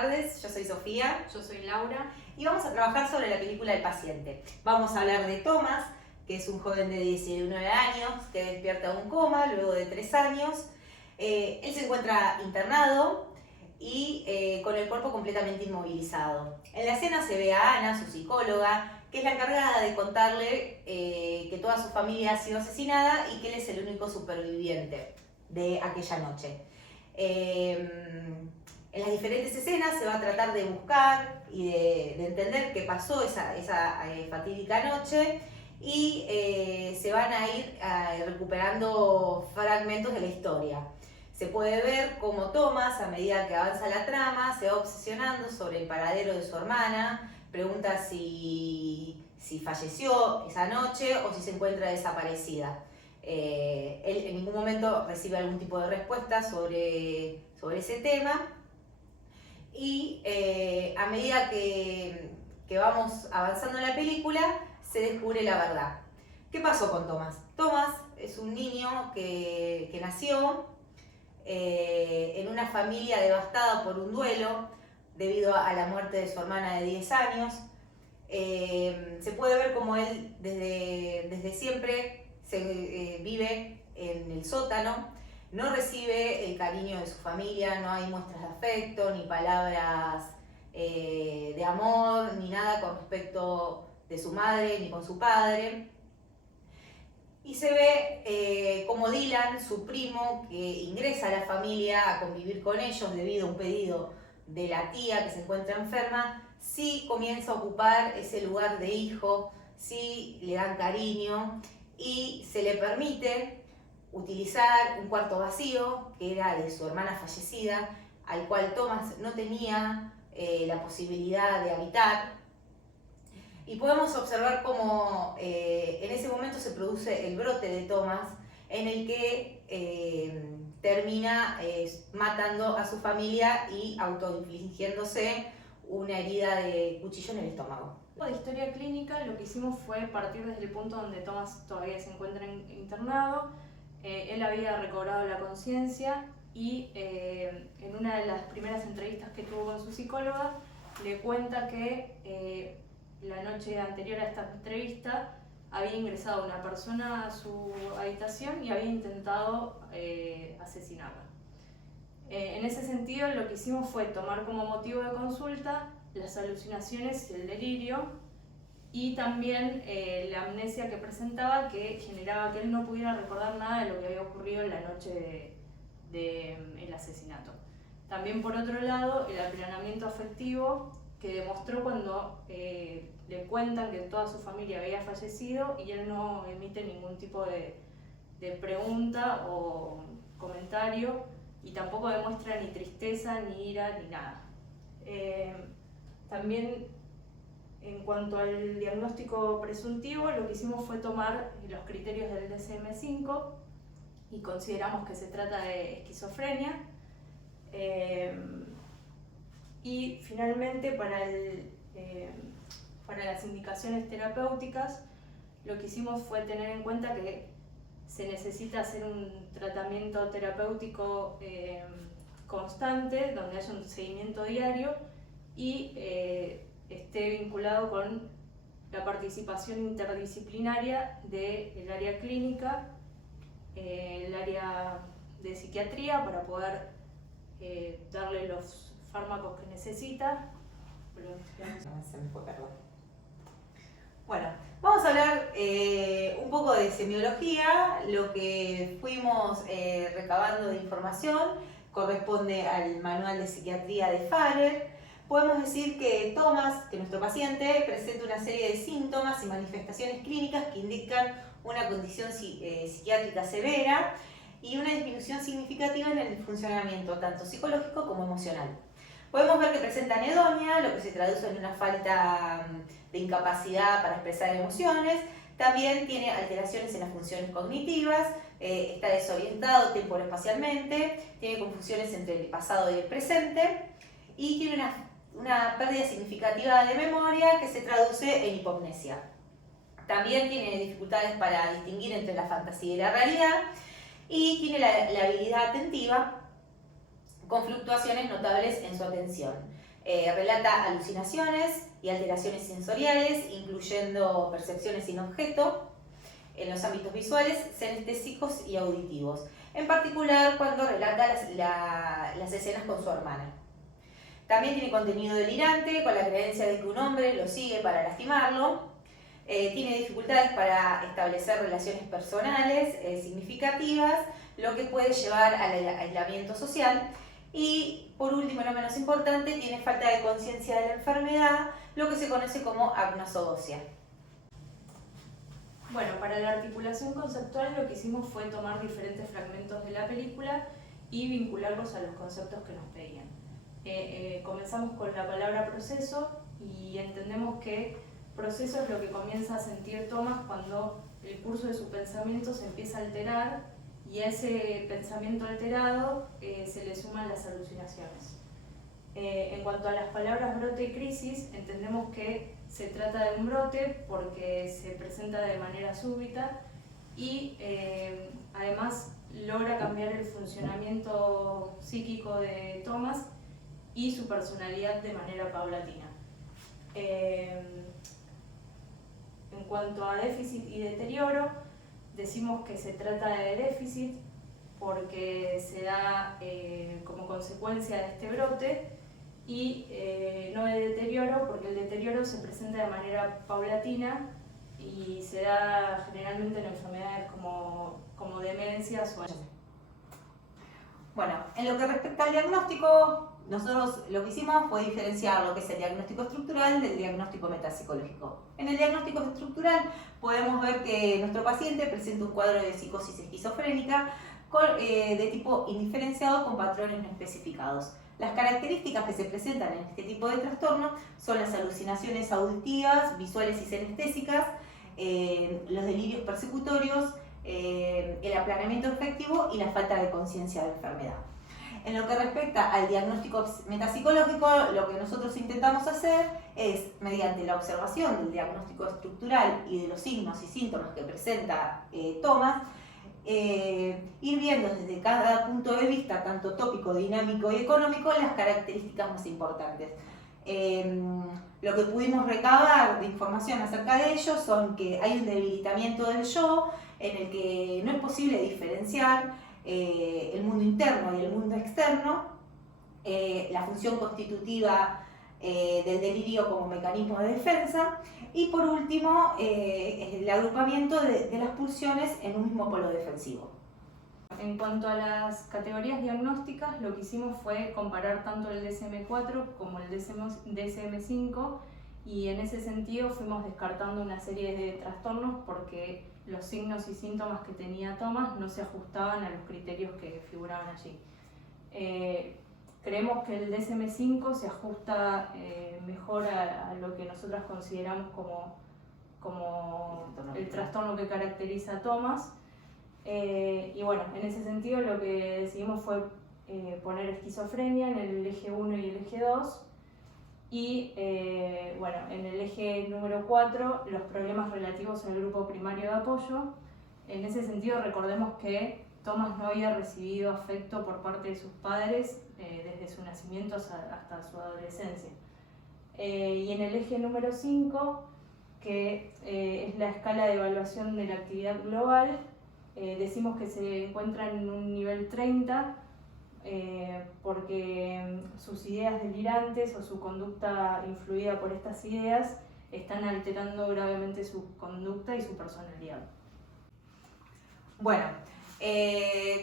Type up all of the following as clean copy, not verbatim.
tardes, yo soy Sofía. Yo soy Laura. Y vamos a trabajar sobre la película El paciente. Vamos a hablar de Thomas, que es un joven de 19 años que despierta de un coma luego de 3 años. Él se encuentra internado y con el cuerpo completamente inmovilizado. En la escena se ve a Ana, su psicóloga, que es la encargada de contarle que toda su familia ha sido asesinada y que él es el único superviviente de aquella noche. En las diferentes escenas se va a tratar de buscar y de entender qué pasó esa fatídica noche y se van a ir recuperando fragmentos de la historia. Se puede ver cómo Thomas, a medida que avanza la trama, se va obsesionando sobre el paradero de su hermana, pregunta si falleció esa noche o si se encuentra desaparecida. Él en ningún momento recibe algún tipo de respuesta sobre ese tema y a medida que vamos avanzando en la película se descubre la verdad. ¿Qué pasó con Thomas? Thomas es un niño que nació en una familia devastada por un duelo debido a la muerte de su hermana de 10 años. Se puede ver como él desde siempre vive en el sótano, no recibe el cariño de su familia, no hay muestras de afecto, ni palabras de amor, ni nada con respecto de su madre, ni con su padre. Y se ve como Dylan, su primo, que ingresa a la familia a convivir con ellos debido a un pedido de la tía que se encuentra enferma, sí comienza a ocupar ese lugar de hijo, sí le dan cariño y se le permite utilizar un cuarto vacío que era de su hermana fallecida, al cual Thomas no tenía la posibilidad de habitar. Y podemos observar cómo en ese momento se produce el brote de Thomas, en el que termina matando a su familia y autoinfligiéndose una herida de cuchillo en el estómago. De historia clínica, lo que hicimos fue partir desde el punto donde Thomas todavía se encuentra internado. Él había recobrado la conciencia y en una de las primeras entrevistas que tuvo con su psicóloga le cuenta que la noche anterior a esta entrevista había ingresado una persona a su habitación y había intentado asesinarla. En ese sentido, lo que hicimos fue tomar como motivo de consulta las alucinaciones y el delirio y también la amnesia que presentaba, que generaba que él no pudiera recordar nada de lo que había ocurrido en la noche del asesinato. También, por otro lado, el aplanamiento afectivo que demostró cuando le cuentan que toda su familia había fallecido y él no emite ningún tipo de pregunta o comentario y tampoco demuestra ni tristeza, ni ira, ni nada. También en cuanto al diagnóstico presuntivo, lo que hicimos fue tomar los criterios del DSM-5 y consideramos que se trata de esquizofrenia. Y finalmente, para las indicaciones terapéuticas, lo que hicimos fue tener en cuenta que se necesita hacer un tratamiento terapéutico constante, donde haya un seguimiento diario y esté vinculado con la participación interdisciplinaria del área clínica, el área de psiquiatría, para poder darle los fármacos que necesita. Se me fue, perdón. Bueno, vamos a hablar un poco de semiología. Lo que fuimos recabando de información corresponde al manual de psiquiatría de Farer. Podemos decir que Thomas, que nuestro paciente, presenta una serie de síntomas y manifestaciones clínicas que indican una condición psiquiátrica severa y una disminución significativa en el funcionamiento tanto psicológico como emocional. Podemos ver que presenta anedonia, lo que se traduce en una falta de incapacidad para expresar emociones. También tiene alteraciones en las funciones cognitivas, está desorientado temporal-espacialmente, tiene confusiones entre el pasado y el presente y tiene una pérdida significativa de memoria que se traduce en hipopnesia. También tiene dificultades para distinguir entre la fantasía y la realidad y tiene la habilidad atentiva con fluctuaciones notables en su atención. Relata alucinaciones y alteraciones sensoriales, incluyendo percepciones sin objeto, en los ámbitos visuales, sinestésicos y auditivos. En particular cuando relata las escenas con su hermana. También tiene contenido delirante, con la creencia de que un hombre lo sigue para lastimarlo. Tiene dificultades para establecer relaciones personales significativas, lo que puede llevar al aislamiento social. Y por último, no menos importante, tiene falta de conciencia de la enfermedad, lo que se conoce como agnosodosia. Bueno, para la articulación conceptual lo que hicimos fue tomar diferentes fragmentos de la película y vincularlos a los conceptos que nos pedían. Comenzamos con la palabra proceso y entendemos que proceso es lo que comienza a sentir Thomas cuando el curso de su pensamiento se empieza a alterar y a ese pensamiento alterado se le suman las alucinaciones. En cuanto a las palabras brote y crisis, entendemos que se trata de un brote porque se presenta de manera súbita y además logra cambiar el funcionamiento psíquico de Thomas y su personalidad de manera paulatina. En cuanto a déficit y deterioro, decimos que se trata de déficit porque se da como consecuencia de este brote y no de deterioro porque el deterioro se presenta de manera paulatina y se da generalmente en enfermedades como demencias o... Bueno, en lo que respecta al diagnóstico, nosotros lo que hicimos fue diferenciar lo que es el diagnóstico estructural del diagnóstico metapsicológico. En el diagnóstico estructural podemos ver que nuestro paciente presenta un cuadro de psicosis esquizofrénica de tipo indiferenciado con patrones no especificados. Las características que se presentan en este tipo de trastorno son las alucinaciones auditivas, visuales y sinestésicas, los delirios persecutorios, el aplanamiento efectivo y la falta de conciencia de la enfermedad. En lo que respecta al diagnóstico metapsicológico, lo que nosotros intentamos hacer es, mediante la observación del diagnóstico estructural y de los signos y síntomas que presenta Thomas, ir viendo desde cada punto de vista, tanto tópico, dinámico y económico, las características más importantes. Lo que pudimos recabar de información acerca de ellos son que hay un debilitamiento del yo, en el que no es posible diferenciar el mundo interno y el mundo externo, la función constitutiva del delirio como mecanismo de defensa y por último el agrupamiento de las pulsiones en un mismo polo defensivo. En cuanto a las categorías diagnósticas, lo que hicimos fue comparar tanto el DSM-4 como el DSM-5 y en ese sentido fuimos descartando una serie de trastornos porque los signos y síntomas que tenía Thomas no se ajustaban a los criterios que figuraban allí. Creemos que el DSM-5 se ajusta mejor a lo que nosotros consideramos como el trastorno que caracteriza a Thomas. Y bueno, en ese sentido lo que decidimos fue poner esquizofrenia en el eje 1 y el eje 2 y bueno, en el eje número 4 los problemas relativos al grupo primario de apoyo. En ese sentido recordemos que Thomas no había recibido afecto por parte de sus padres desde su nacimiento hasta su adolescencia. Y en el eje número 5, que es la escala de evaluación de la actividad global, decimos que se encuentra en un nivel 30 porque sus ideas delirantes o su conducta influida por estas ideas están alterando gravemente su conducta y su personalidad. Bueno,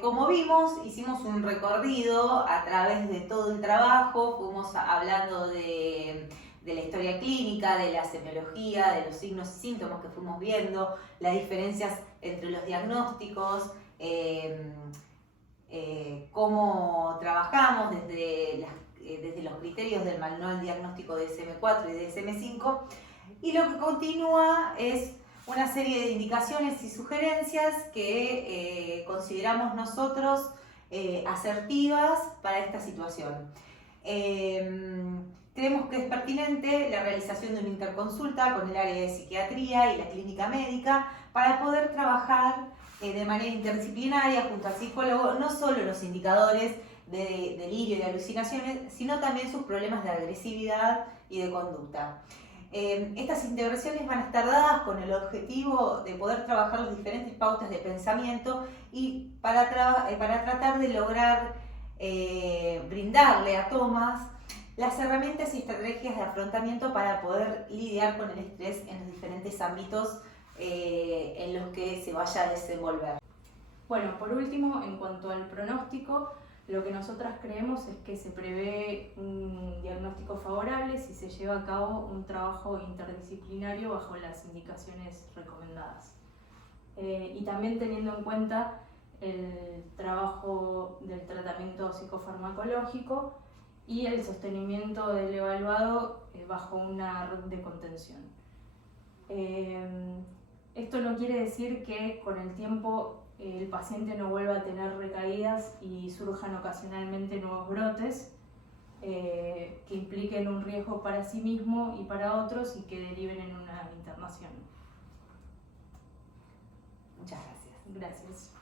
como vimos, hicimos un recorrido a través de todo el trabajo, fuimos hablando de la historia clínica, de la semiología, de los signos y síntomas que fuimos viendo, las diferencias entre los diagnósticos, cómo trabajamos desde los criterios del manual diagnóstico de DSM-4 y de DSM-5, y lo que continúa es una serie de indicaciones y sugerencias que consideramos nosotros asertivas para esta situación. Creemos que es pertinente la realización de una interconsulta con el área de psiquiatría y la clínica médica para poder trabajar de manera interdisciplinaria junto al psicólogo no solo los indicadores de delirio y de alucinaciones, sino también sus problemas de agresividad y de conducta. Estas intervenciones van a estar dadas con el objetivo de poder trabajar las diferentes pautas de pensamiento y para tratar de lograr brindarle a Thomas las herramientas y estrategias de afrontamiento para poder lidiar con el estrés en los diferentes ámbitos en los que se vaya a desenvolver. Bueno, por último, en cuanto al pronóstico, lo que nosotras creemos es que se prevé un diagnóstico favorable si se lleva a cabo un trabajo interdisciplinario bajo las indicaciones recomendadas. Y también teniendo en cuenta el trabajo del tratamiento psicofarmacológico y el sostenimiento del evaluado bajo una red de contención. Esto no quiere decir que con el tiempo el paciente no vuelva a tener recaídas y surjan ocasionalmente nuevos brotes que impliquen un riesgo para sí mismo y para otros y que deriven en una internación. Muchas gracias. Gracias.